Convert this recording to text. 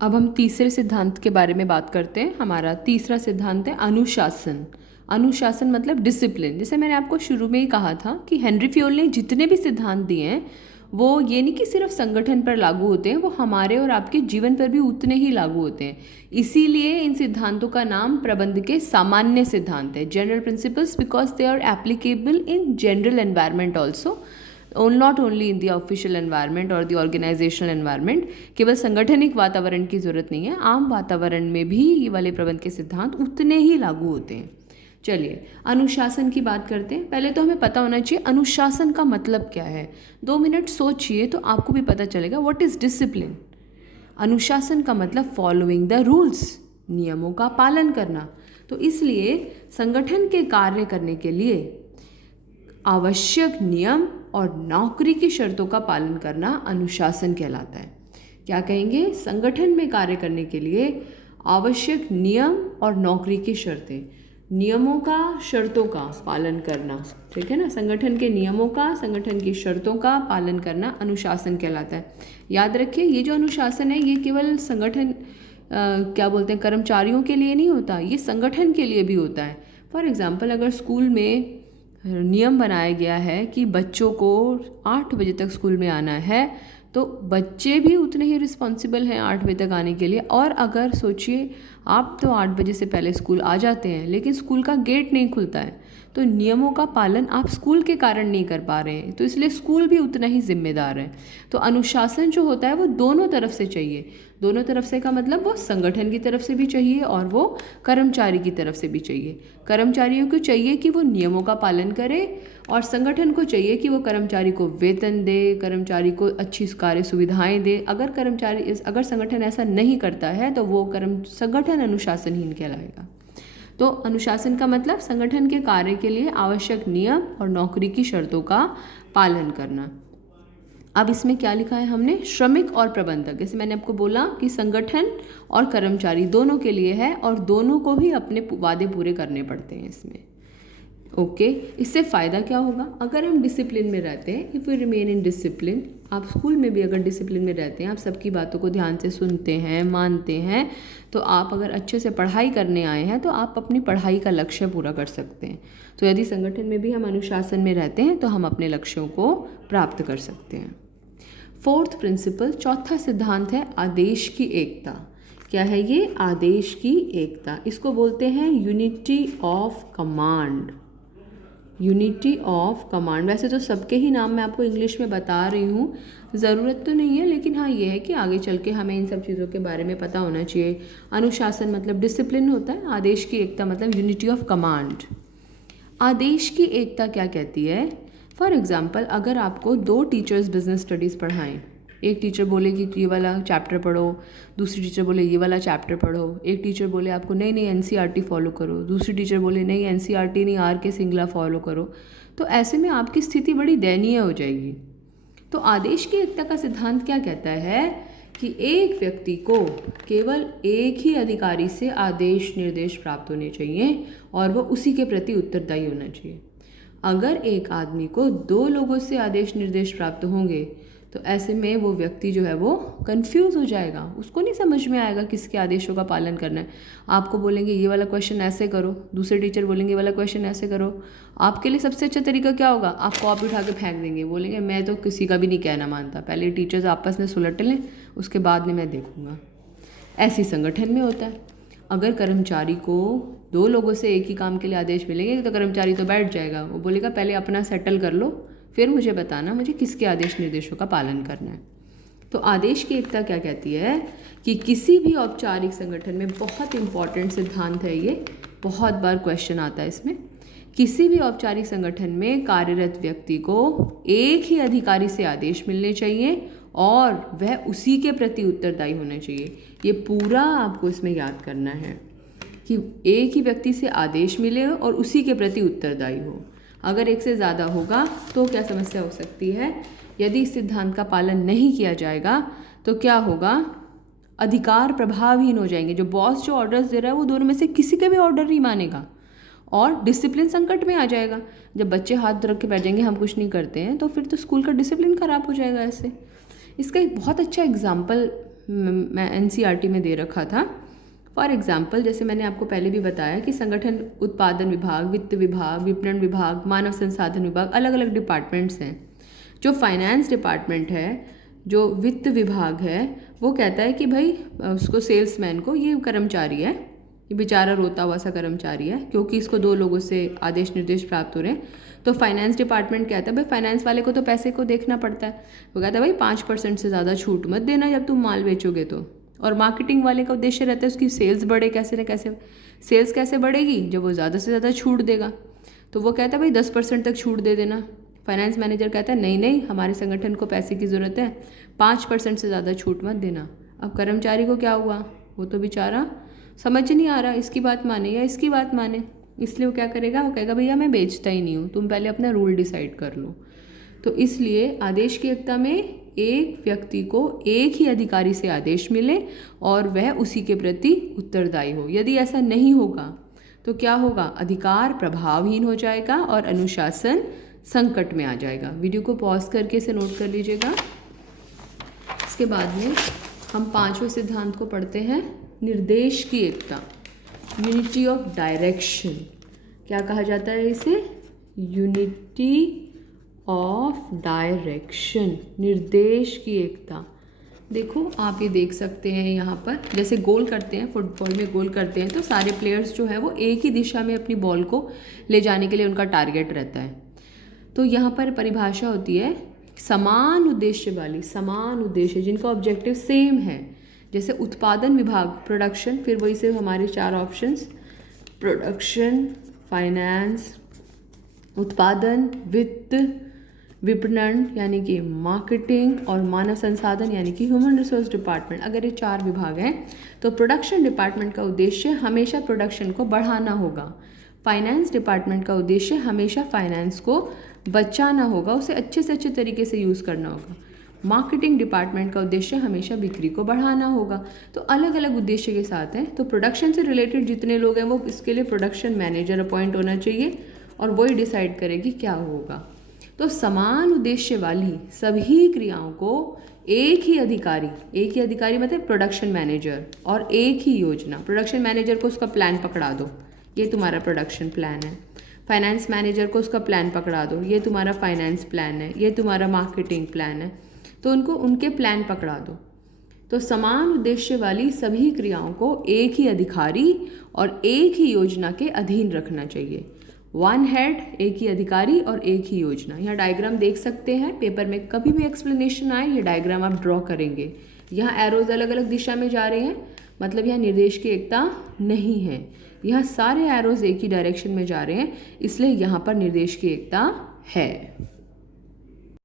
अब हम तीसरे सिद्धांत के बारे में बात करते हैं। हमारा तीसरा सिद्धांत है अनुशासन। अनुशासन मतलब डिसिप्लिन। जैसे मैंने आपको शुरू में ही कहा था कि हेनरी फ्योल ने जितने भी सिद्धांत दिए हैं वो ये नहीं कि सिर्फ संगठन पर लागू होते हैं, वो हमारे और आपके जीवन पर भी उतने ही लागू होते हैं। इसीलिए इन सिद्धांतों का नाम प्रबंध के सामान्य सिद्धांत है, general principles, because they are applicable in general environment also, not only in the official environment और द ऑर्गेनाइजेशनल एनवायरनमेंट। केवल संगठनिक वातावरण की ज़रूरत नहीं है, आम वातावरण में भी ये वाले प्रबंध के सिद्धांत उतने ही लागू होते हैं। चलिए अनुशासन की बात करते हैं। पहले तो हमें पता होना चाहिए अनुशासन का मतलब क्या है। 2 मिनट सोचिए तो आपको भी पता चलेगा व्हाट इज़ डिसिप्लिन। अनुशासन का मतलब फॉलोइंग द रूल्स, नियमों का पालन करना। तो इसलिए संगठन के कार्य करने के लिए आवश्यक नियम और नौकरी की शर्तों का पालन करना अनुशासन कहलाता है। क्या कहेंगे? संगठन में कार्य करने के लिए आवश्यक नियम और नौकरी की शर्तें, नियमों का, शर्तों का पालन करना, ठीक है ना। संगठन के नियमों का, संगठन की शर्तों का पालन करना अनुशासन कहलाता है। याद रखिए ये जो अनुशासन है ये केवल संगठन क्या बोलते हैं कर्मचारियों के लिए नहीं होता, ये संगठन के लिए भी होता है। फॉर एग्ज़ाम्पल अगर स्कूल में नियम बनाया गया है कि बच्चों को 8 बजे तक स्कूल में आना है, तो बच्चे भी उतने ही रिस्पॉन्सिबल हैं 8 बजे तक आने के लिए। और अगर सोचिए आप तो 8 बजे से पहले स्कूल आ जाते हैं लेकिन स्कूल का गेट नहीं खुलता है, तो नियमों का पालन आप स्कूल के कारण नहीं कर पा रहे हैं, तो इसलिए स्कूल भी उतना ही जिम्मेदार है। तो अनुशासन जो होता है वो दोनों तरफ से चाहिए। दोनों तरफ से का मतलब वो संगठन की तरफ से भी चाहिए और वो कर्मचारी की तरफ से भी चाहिए। कर्मचारियों को चाहिए कि वो नियमों का पालन करे और संगठन को चाहिए कि वो कर्मचारी को वेतन दे, कर्मचारी को अच्छी कार्य सुविधाएं दे। अगर संगठन ऐसा नहीं करता है तो वो संगठन अनुशासनहीन कहलाएगा। तो अनुशासन का मतलब संगठन के कार्य के लिए आवश्यक नियम और नौकरी की शर्तों का पालन करना। अब इसमें क्या लिखा है हमने? श्रमिक और प्रबंधक। जैसे मैंने आपको बोला कि संगठन और कर्मचारी दोनों के लिए है और दोनों को ही अपने वादे पूरे करने पड़ते हैं इसमें। ओके, इससे फ़ायदा क्या होगा? अगर हम डिसिप्लिन में रहते हैं, if you remain in discipline, आप स्कूल में भी अगर डिसिप्लिन में रहते हैं, आप सबकी बातों को ध्यान से सुनते हैं, मानते हैं, तो आप अगर अच्छे से पढ़ाई करने आए हैं तो आप अपनी पढ़ाई का लक्ष्य पूरा कर सकते हैं। तो यदि संगठन में भी हम अनुशासन में रहते हैं तो हम अपने लक्ष्यों को प्राप्त कर सकते हैं। फोर्थ प्रिंसिपल, चौथा सिद्धांत है आदेश की एकता। क्या है ये? आदेश की एकता। इसको बोलते हैं unity of command. Unity of command. वैसे तो सबके ही नाम मैं आपको इंग्लिश में बता रही हूँ, ज़रूरत तो नहीं है, लेकिन हाँ ये है कि आगे चल के हमें इन सब चीज़ों के बारे में पता होना चाहिए। अनुशासन मतलब डिसिप्लिन होता है, आदेश की एकता मतलब यूनिटी ऑफ कमांड। आदेश की एकता क्या कहती है? फॉर एग्ज़ाम्पल अगर आपको 2 टीचर्स बिजनेस स्टडीज़ पढ़ाएं, एक टीचर बोले कि ये वाला चैप्टर पढ़ो, दूसरी टीचर बोले ये वाला चैप्टर पढ़ो, एक टीचर बोले आपको नहीं नहीं एनसीईआरटी फॉलो करो, दूसरी टीचर बोले नहीं एनसीईआरटी नहीं आर के सिंगला फॉलो करो, तो ऐसे में आपकी स्थिति बड़ी दयनीय हो जाएगी। तो आदेश की एकता का सिद्धांत क्या कहता है कि एक व्यक्ति को केवल एक ही अधिकारी से आदेश निर्देश प्राप्त होने चाहिए और वह उसी के प्रति उत्तरदायी होना चाहिए। अगर एक आदमी को 2 लोगों से आदेश निर्देश प्राप्त होंगे तो ऐसे में वो व्यक्ति जो है वो कंफ्यूज हो जाएगा, उसको नहीं समझ में आएगा किसके आदेशों का पालन करना है। आपको बोलेंगे ये वाला क्वेश्चन ऐसे करो, दूसरे टीचर बोलेंगे ये वाला क्वेश्चन ऐसे करो। आपके लिए सबसे अच्छा तरीका क्या होगा? आप कॉपी उठा के फेंक देंगे, बोलेंगे मैं तो किसी का भी नहीं कहना मानता, पहले टीचर्स आपस में सुलट लें उसके बाद में मैं देखूँगा। ऐसी संगठन में होता है। अगर कर्मचारी को 2 लोगों से एक ही काम के लिए आदेश मिलेंगे तो कर्मचारी तो बैठ जाएगा, वो बोलेगा पहले अपना सेटल कर लो फिर मुझे बताना मुझे किसके आदेश निर्देशों का पालन करना है। तो आदेश की एकता क्या कहती है कि किसी भी औपचारिक संगठन में, बहुत इंपॉर्टेंट सिद्धांत है ये, बहुत बार क्वेश्चन आता है इसमें, किसी भी औपचारिक संगठन में कार्यरत व्यक्ति को एक ही अधिकारी से आदेश मिलने चाहिए और वह उसी के प्रति उत्तरदायी होना चाहिए। ये पूरा आपको इसमें याद करना है कि एक ही व्यक्ति से आदेश मिले और उसी के प्रति उत्तरदायी हो। अगर एक से ज़्यादा होगा तो क्या समस्या हो सकती है? यदि इस सिद्धांत का पालन नहीं किया जाएगा तो क्या होगा? अधिकार प्रभावहीन हो जाएंगे। जो बॉस जो ऑर्डर्स दे रहा है वो दोनों में से किसी का भी ऑर्डर नहीं मानेगा और डिसिप्लिन संकट में आ जाएगा। जब बच्चे हाथ रख के बैठ जाएंगे हम कुछ नहीं करते हैं तो फिर तो स्कूल का डिसिप्लिन खराब हो जाएगा। ऐसे इसका एक बहुत अच्छा एग्जाम्पल मैं NCERT में दे रखा था। फॉर एग्जाम्पल, जैसे मैंने आपको पहले भी बताया कि संगठन, उत्पादन विभाग, वित्त विभाग, विपणन विभाग, मानव संसाधन विभाग, अलग अलग डिपार्टमेंट्स हैं। जो फाइनेंस डिपार्टमेंट है, जो वित्त विभाग है, वो कहता है कि भाई उसको, सेल्समैन को, ये कर्मचारी है, ये बेचारा रोता हुआ सा कर्मचारी है, क्योंकि इसको 2 लोगों से आदेश निर्देश प्राप्त हो रहे हैं। तो फाइनेंस डिपार्टमेंट कहता है भाई फाइनेंस वाले को तो पैसे को देखना पड़ता है, वो कहता है भाई 5% से ज़्यादा छूट मत देना जब तुम माल बेचोगे तो। और मार्केटिंग वाले का उद्देश्य रहता है उसकी सेल्स बढ़े, कैसे न कैसे। सेल्स कैसे बढ़ेगी? जब वो ज़्यादा से ज़्यादा छूट देगा। तो वो कहता है भाई 10% तक छूट दे देना। फाइनेंस मैनेजर कहता है नहीं नहीं, हमारे संगठन को पैसे की ज़रूरत है, 5% से ज़्यादा छूट मत देना। अब कर्मचारी को क्या हुआ? वो तो बेचारा समझ नहीं आ रहा इसकी बात माने या इसकी बात माने, इसलिए वो क्या करेगा? वो कहेगा भैया मैं बेचता ही नहीं हूँ, तुम पहले अपना रूल डिसाइड कर लो। तो इसलिए आदेश की एकता में एक व्यक्ति को एक ही अधिकारी से आदेश मिले और वह उसी के प्रति उत्तरदायी हो। यदि ऐसा नहीं होगा तो क्या होगा? अधिकार प्रभावहीन हो जाएगा और अनुशासन संकट में आ जाएगा। वीडियो को पॉज करके इसे नोट कर लीजिएगा। इसके बाद में हम 5वें सिद्धांत को पढ़ते हैं, निर्देश की एकता, यूनिटी ऑफ डायरेक्शन। क्या कहा जाता है इसे? यूनिटी ऑफ डायरेक्शन, निर्देश की एकता। देखो आप ये देख सकते हैं यहाँ पर, जैसे गोल करते हैं, फुटबॉल में गोल करते हैं तो सारे प्लेयर्स जो है वो एक ही दिशा में अपनी बॉल को ले जाने के लिए उनका टारगेट रहता है। तो यहाँ पर परिभाषा होती है समान उद्देश्य वाली, समान उद्देश्य जिनका ऑब्जेक्टिव सेम है। जैसे उत्पादन विभाग, प्रोडक्शन, फिर वही से हमारे 4 ऑप्शंस, प्रोडक्शन, फाइनेंस, उत्पादन, वित्त, विपणन यानी कि मार्केटिंग, और मानव संसाधन यानी कि ह्यूमन रिसोर्स डिपार्टमेंट। अगर ये 4 विभाग हैं तो प्रोडक्शन डिपार्टमेंट का उद्देश्य हमेशा प्रोडक्शन को बढ़ाना होगा। फाइनेंस डिपार्टमेंट का उद्देश्य हमेशा फाइनेंस को बचाना होगा, उसे अच्छे से अच्छे तरीके से यूज़ करना होगा। मार्केटिंग डिपार्टमेंट का उद्देश्य हमेशा बिक्री को बढ़ाना होगा। तो अलग अलग उद्देश्य के साथ है। तो प्रोडक्शन से रिलेटेड जितने लोग हैं वो इसके लिए प्रोडक्शन मैनेजर अपॉइंट होना चाहिए और वही डिसाइड करेगी क्या होगा। तो समान उद्देश्य वाली सभी क्रियाओं को एक ही अधिकारी मतलब प्रोडक्शन मैनेजर, और एक ही योजना। प्रोडक्शन मैनेजर को उसका प्लान पकड़ा दो, ये तुम्हारा प्रोडक्शन प्लान है। फाइनेंस मैनेजर को उसका प्लान पकड़ा दो, ये तुम्हारा फाइनेंस प्लान है, ये तुम्हारा मार्केटिंग प्लान है। तो उनको उनके प्लान पकड़ा दो। तो समान उद्देश्य वाली सभी क्रियाओं को एक ही अधिकारी और एक ही योजना के अधीन रखना चाहिए। 1 हेड, एक ही अधिकारी और एक ही योजना। यहाँ डायग्राम देख सकते हैं, पेपर में कभी भी एक्सप्लेनेशन आए ये डायग्राम आप ड्रॉ करेंगे। यहाँ एरोज अलग अलग दिशा में जा रहे हैं, मतलब यहाँ निर्देश की एकता नहीं है। यहाँ सारे एरोज एक ही डायरेक्शन में जा रहे हैं, इसलिए यहाँ पर निर्देश की एकता है।